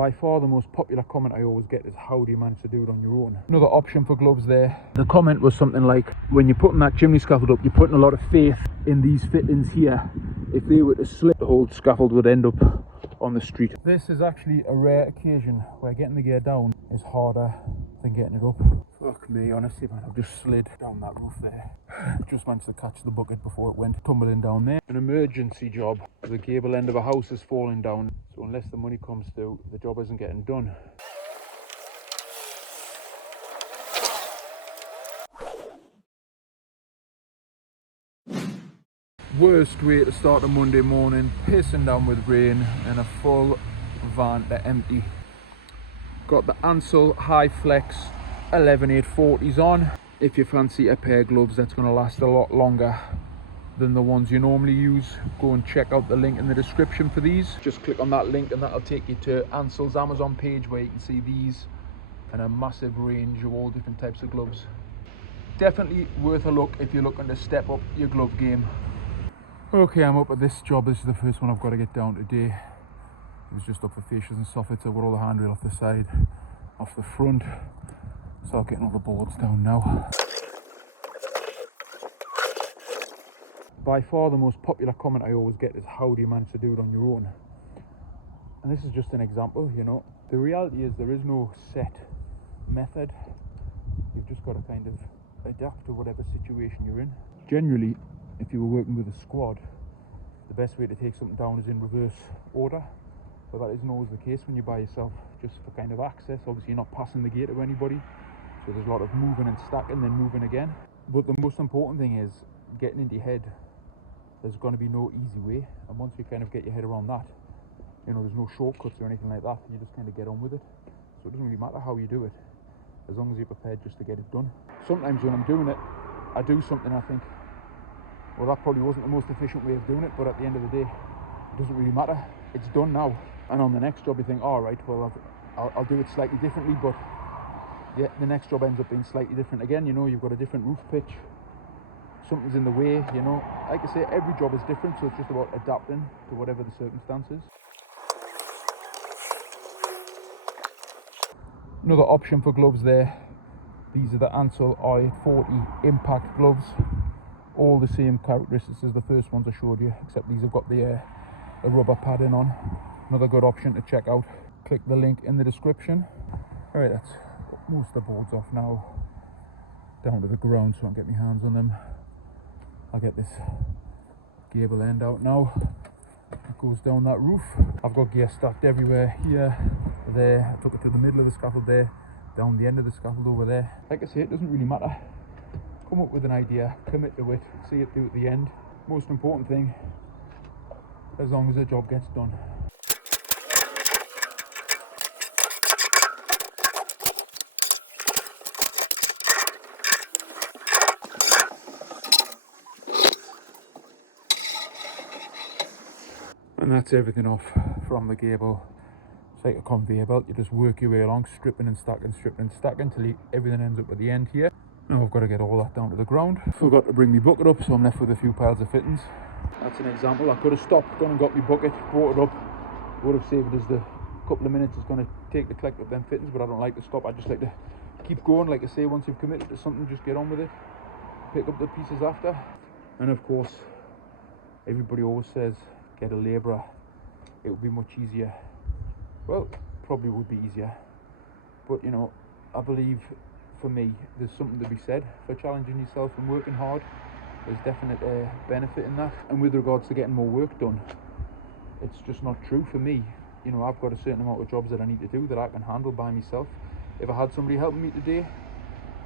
By far the most popular comment I always get is, how do you manage to do it on your own? Another option for gloves there. The comment was something like, when you're putting that chimney scaffold up, you're putting a lot of faith in these fittings here. If they were to slip, the whole scaffold would end up on the street. This is actually a rare occasion where getting the gear down is harder than getting it up. Fuck me, honestly, man, I've just slid down that roof there. Just managed to catch the bucket before it went tumbling down there. An emergency job. The gable end of a house is falling down, so unless the money comes through, the job isn't getting done. Worst way to start a Monday morning, pissing down with rain and a full van to empty. Got the Ansell High Flex 11840s on. If you fancy a pair of gloves that's going to last a lot longer than the ones you normally use, go and check out the link in the description for these. Just click on that link and that'll take you to Ansell's Amazon page, where you can see these and a massive range of all different types of gloves. Definitely worth a look if you're looking to step up your glove game. Okay, I'm up at this job. This is the first one I've got to get down today. It was just up for fascias and soffits. I've got all the handrail off the side, off the front. Start getting all the boards down now. By far the most popular comment I always get is, how do you manage to do it on your own? And this is just an example, you know. The reality is there is no set method. You've just got to kind of adapt to whatever situation you're in. Generally, if you were working with a squad, the best way to take something down is in reverse order, but that isn't always the case when you're by yourself, just for kind of access. Obviously you're not passing the gear to anybody, so there's a lot of moving and stacking, then moving again. But the most important thing is getting into your head. There's going to be no easy way, and once you kind of get your head around that, you know, there's no shortcuts or anything like that. You just kind of get on with it. So it doesn't really matter how you do it, as long as you're prepared just to get it done. Sometimes when I'm doing it, I do something I think, well, that probably wasn't the most efficient way of doing it, but at the end of the day, it doesn't really matter. It's done now. And on the next job you think, all right, well, I'll do it slightly differently, but yeah, the next job ends up being slightly different again. You know, you've got a different roof pitch, something's in the way, you know. Like I say, every job is different, so it's just about adapting to whatever the circumstances. Another option for gloves there. These are the Ansell R840 Impact gloves. All the same characteristics as the first ones I showed you, except these have got the rubber padding on. Another good option to check out. Click the link in the description. Alright, that's most of the boards off now, down to the ground so I can get my hands on them. I'll get this gable end out now. It goes down that roof. I've got gear stacked everywhere, here, there. I took it to the middle of the scaffold there, down the end of the scaffold over there. Like I say, it doesn't really matter. Come up with an idea, commit to it, see it through at the end. Most important thing, as long as the job gets done. And that's everything off from the gable. It's like a conveyor belt. You just work your way along, stripping and stacking till everything ends up at the end here. Now I've got to get all that down to the ground. Forgot to bring my bucket up, so I'm left with a few piles of fittings. That's an example. I could have stopped, gone and got my bucket, brought it up. Would have saved us the couple of minutes it's going to take to collect up them fittings, but I don't like to stop. I just like to keep going. Like I say, once you've committed to something, just get on with it. Pick up the pieces after. And of course, everybody always says, get a labourer. It would be much easier. Well, probably would be easier. But you know, I believe, for me, there's something to be said for challenging yourself and working hard. There's definite benefit in that. And with regards to getting more work done, it's just not true for me. You know, I've got a certain amount of jobs that I need to do that I can handle by myself. If I had somebody helping me today,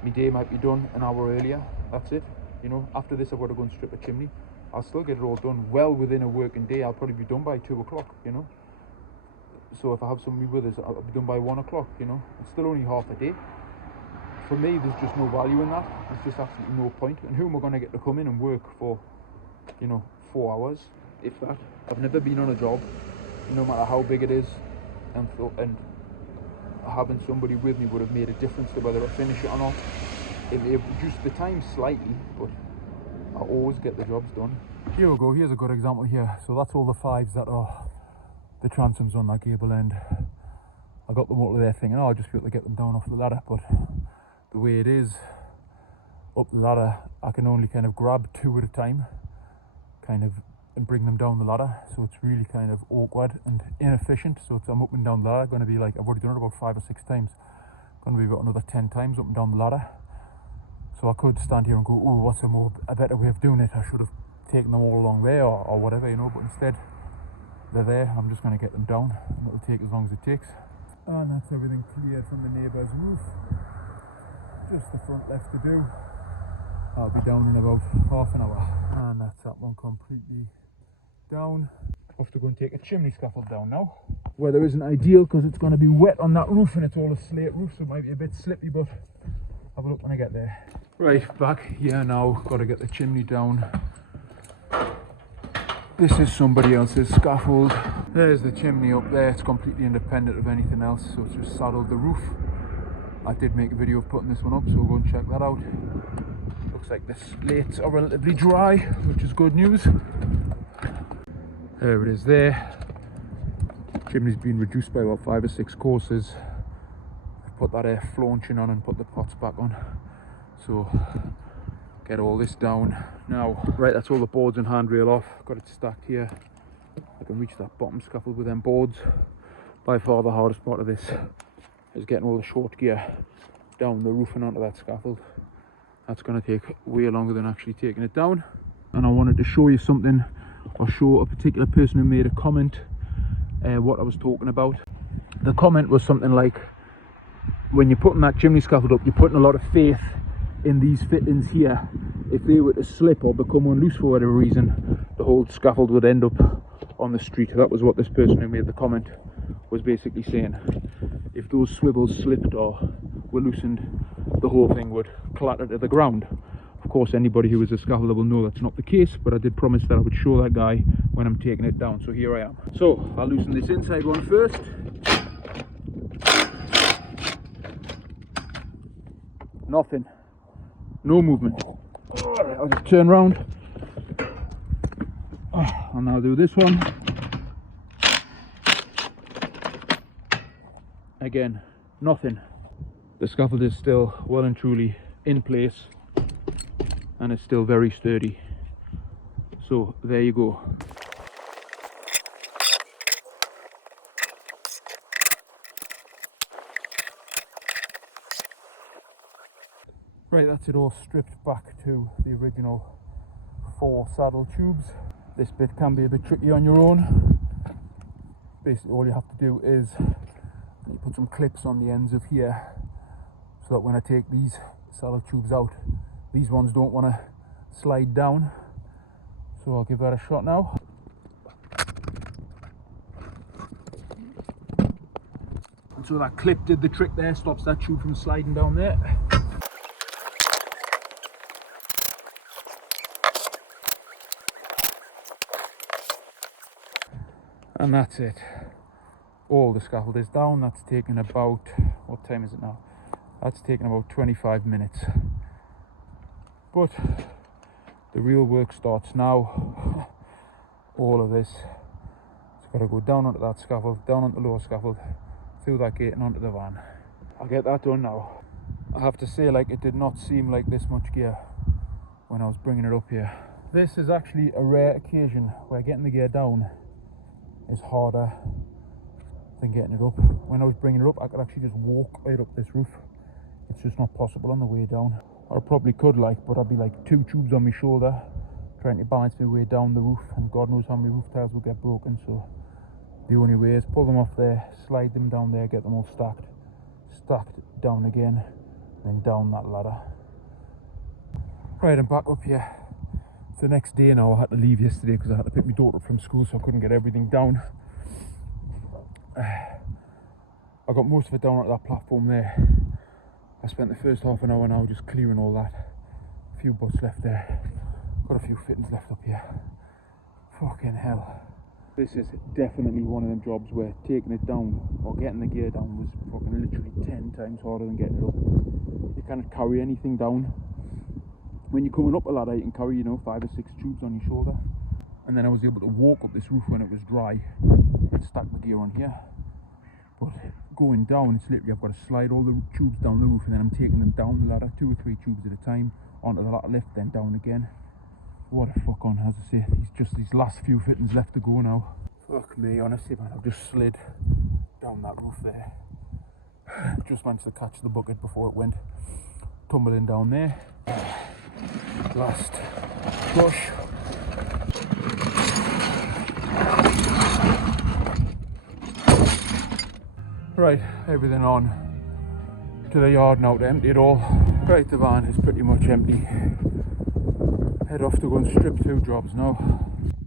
my day might be done an hour earlier. That's it. You know, after this I've got to go and strip a chimney. I'll still get it all done well within a working day. I'll probably be done by 2 o'clock, you know. So if I have somebody with us, I'll be done by 1 o'clock, you know. It's still only half a day. For me, there's just no value in that. There's just absolutely no point. And who am I going to get to come in and work for, you know, 4 hours, if that? I've never been on a job, no matter how big it is, and having somebody with me would have made a difference to whether I finish it or not. It may have reduced the time slightly, but I always get the jobs done. Here we go. Here's a good example here. So that's all the 5s that are the transoms on that gable end. I got them all to there thinking, oh, I'll just be able to get them down off the ladder, but the way it is up the ladder, I can only kind of grab 2 at a time, and bring them down the ladder. So it's really kind of awkward and inefficient. So I'm up and down the ladder, going to be like, I've already done it about 5 or 6 times. Going to be about another 10 times up and down the ladder. So I could stand here and go, oh, what's a better way of doing it? I should have taken them all along there or whatever, you know, but instead they're there. I'm just going to get them down, and it'll take as long as it takes. And that's everything cleared from the neighbour's roof. Just the front left to do. I'll be down in about half an hour. And that's that one completely down. I have to go and take a chimney scaffold down now. Weather isn't ideal because it's going to be wet on that roof, and it's all a slate roof, so it might be a bit slippy, but have a look when I get there. Right, back here now. Got to get the chimney down. This is somebody else's scaffold. There's the chimney up there. It's completely independent of anything else, so it's just saddled the roof. I did make a video of putting this one up, so we'll go and check that out. Looks like the slates are relatively dry, which is good news. There it is there. Chimney's been reduced by about 5 or 6 courses. I've put that air flaunching on and put the pots back on. So get all this down now. Right, that's all the boards and handrail off. Got it stacked here. I can reach that bottom scaffold with them boards. By far the hardest part of this is getting all the short gear down the roof and onto that scaffold. That's going to take way longer than actually taking it down. And I wanted to show you something, or show a particular person who made a comment what I was talking about. The comment was something like, when you're putting that chimney scaffold up, you're putting a lot of faith in these fittings here. If they were to slip or become unloose for whatever reason, the whole scaffold would end up on the street. That was what this person who made the comment was basically saying. If those swivels slipped or were loosened, the whole thing would clatter to the ground. Of course, anybody who is a scaffolder will know that's not the case, but I did promise that I would show that guy when I'm taking it down, so here I am. So I'll loosen this inside one first. Nothing. No movement. Alright, I'll just turn around. I'll now do this one. Again, nothing. The scaffold is still well and truly in place, and it's still very sturdy. So there you go. Right, that's it all stripped back to the original 4 saddle tubes. This bit can be a bit tricky on your own. Basically all you have to do is you put some clips on the ends of here, so that when I take these saddle tubes out, these ones don't want to slide down. So I'll give that a shot now. And so that clip did the trick there, stops that tube from sliding down there. And that's it. All the scaffold is down. That's taken about, what time is it now? That's taken about 25 minutes. But the real work starts now. All of this, it's got to go down onto that scaffold, down onto the lower scaffold, through that gate and onto the van. I'll get that done now. I have to say, like, it did not seem like this much gear when I was bringing it up here. This is actually a rare occasion where getting the gear down is harder than getting it up. When I was bringing it up, I could actually just walk right up this roof. It's just not possible on the way down. I probably could, like, but I'd be like 2 tubes on my shoulder trying to balance my way down the roof, and God knows how many roof tiles will get broken. So the only way is pull them off there, slide them down there, get them all stacked down again, then down that ladder. Right, I'm back up here. It's the next day now. I had to leave yesterday because I had to pick my daughter up from school, so I couldn't get everything down. I got most of it down at that platform there. I spent the first half an hour now just clearing all that. A few butts left there. Got a few fittings left up here. Fucking hell. This is definitely one of them jobs where taking it down or getting the gear down was fucking literally 10 times harder than getting it up. You can't carry anything down. When you're coming up a ladder, you can carry, 5 or 6 tubes on your shoulder. And then I was able to walk up this roof when it was dry and stack the gear on here. But going down, it's literally I've got to slide all the tubes down the roof, and then I'm taking them down the ladder, 2 or 3 tubes at a time, onto the ladder lift, then down again. What a fuck on, as I say, these last few fittings left to go now. Fuck me, honestly, man, I've just slid down that roof there. Just managed to catch the bucket before it went tumbling down there. Last flush. Right, everything on to the yard now to empty it all. Right, the van is pretty much empty. Head off to go and strip 2 jobs now.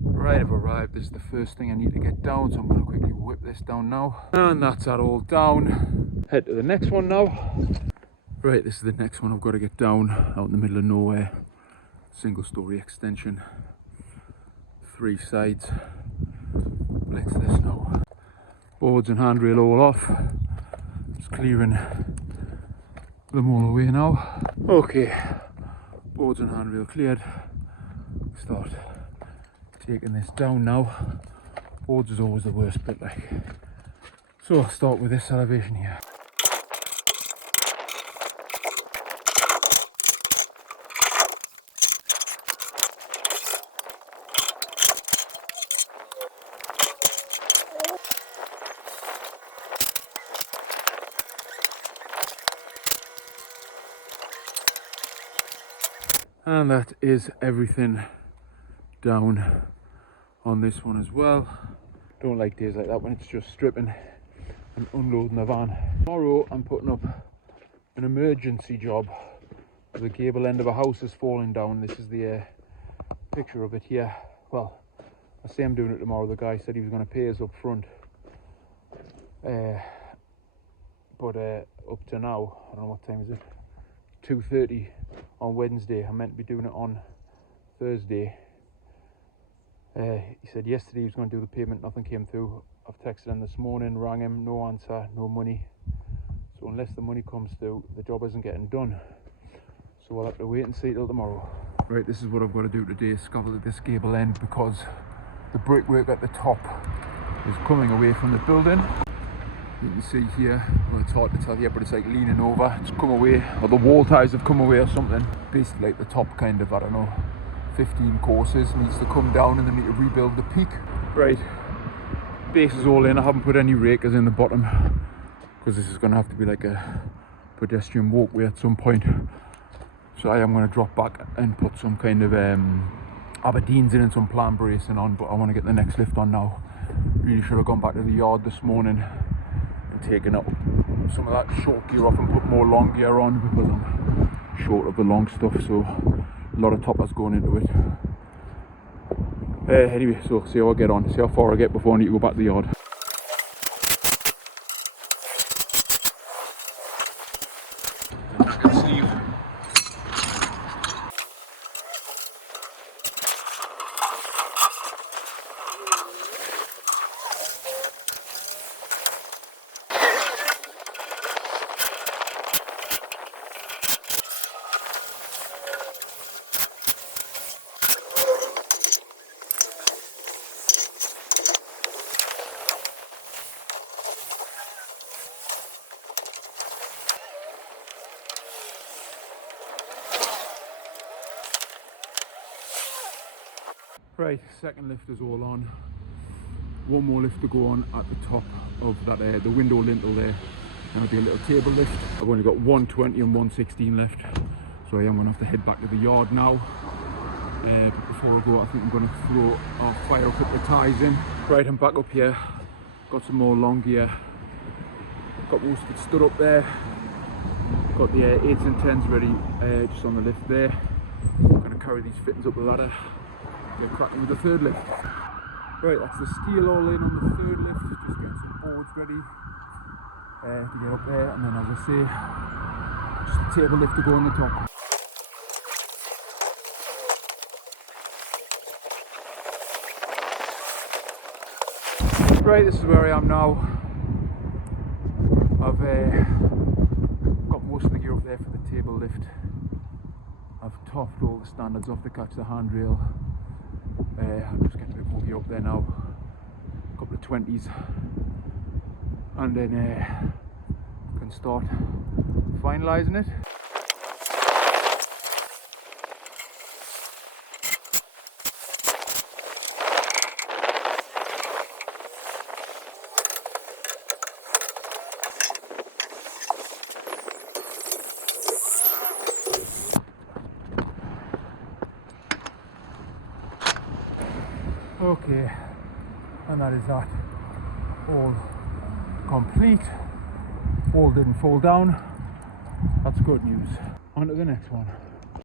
Right, I've arrived. This is the first thing I need to get down, so I'm going to quickly whip this down now. And that's that all down. Head to the next one now. Right, this is the next one I've got to get down, out in the middle of nowhere. Single story extension. 3 sides. Blitz this now. Boards and handrail all off. Just clearing them all away now. Okay, boards and handrail cleared. Start taking this down now. Boards is always the worst bit, like. So I'll start with this elevation here. And that is everything down on this one as well. Don't like days like that when it's just stripping and unloading the van. Tomorrow I'm putting up an emergency job. The gable end of a house is falling down. This is the picture of it here. Well, I say I'm doing it tomorrow. The guy said he was going to pay us up front. But up to now, I don't know what time is it, 2:30 on Wednesday. I'm meant to be doing it on Thursday. He said yesterday he was going to do the payment, nothing came through. I've texted him this morning, rang him, no answer, no money. So unless the money comes through, the job isn't getting done. So we'll have to wait and see till tomorrow. Right, this is what I've got to do today, scaffold at this gable end, because the brickwork at the top is coming away from the building. You can see here, well, it's hard to tell you, but it's like leaning over. It's come away, or the wall ties have come away or something. Basically like the top kind of, I don't know, 15 courses needs to come down, and then need to rebuild the peak. Right, base is all in. I haven't put any rakers in the bottom because this is going to have to be like a pedestrian walkway at some point. So I am going to drop back and put some kind of Aberdeens in and some plan bracing on, but I want to get the next lift on now. Really should have gone back to the yard this morning and taken up some of that short gear off and put more long gear on, because I'm short of the long stuff, so a lot of toppers going into it. Anyway, so see how I get on, see how far I get before I need to go back to the yard. Right, second lift is all on. One more lift to go on at the top of that, the window lintel there. And I'll do a little table lift. I've only got 120 and 116 left, so I am going to have to head back to the yard now. But before I go, I think I'm going to throw our fire up the ties in. Right, I'm back up here. Got some more long gear. Got most of it stood up there. Got the 8s and 10s ready just on the lift there. I'm going to carry these fittings up the ladder. Get cracking with the third lift. Right, that's the steel all in on the third lift. Just getting some boards ready to get up there, and then as I say, just a table lift to go on the top. Right, this is where I am now. I've got most of the gear up there for the table lift. I've topped all the standards off to catch the handrail. I'm just getting a bit more gear up there now. A couple of 20s, and then can start finalising it. Okay, and that is that. All complete. All didn't fall down. That's good news. On to the next one.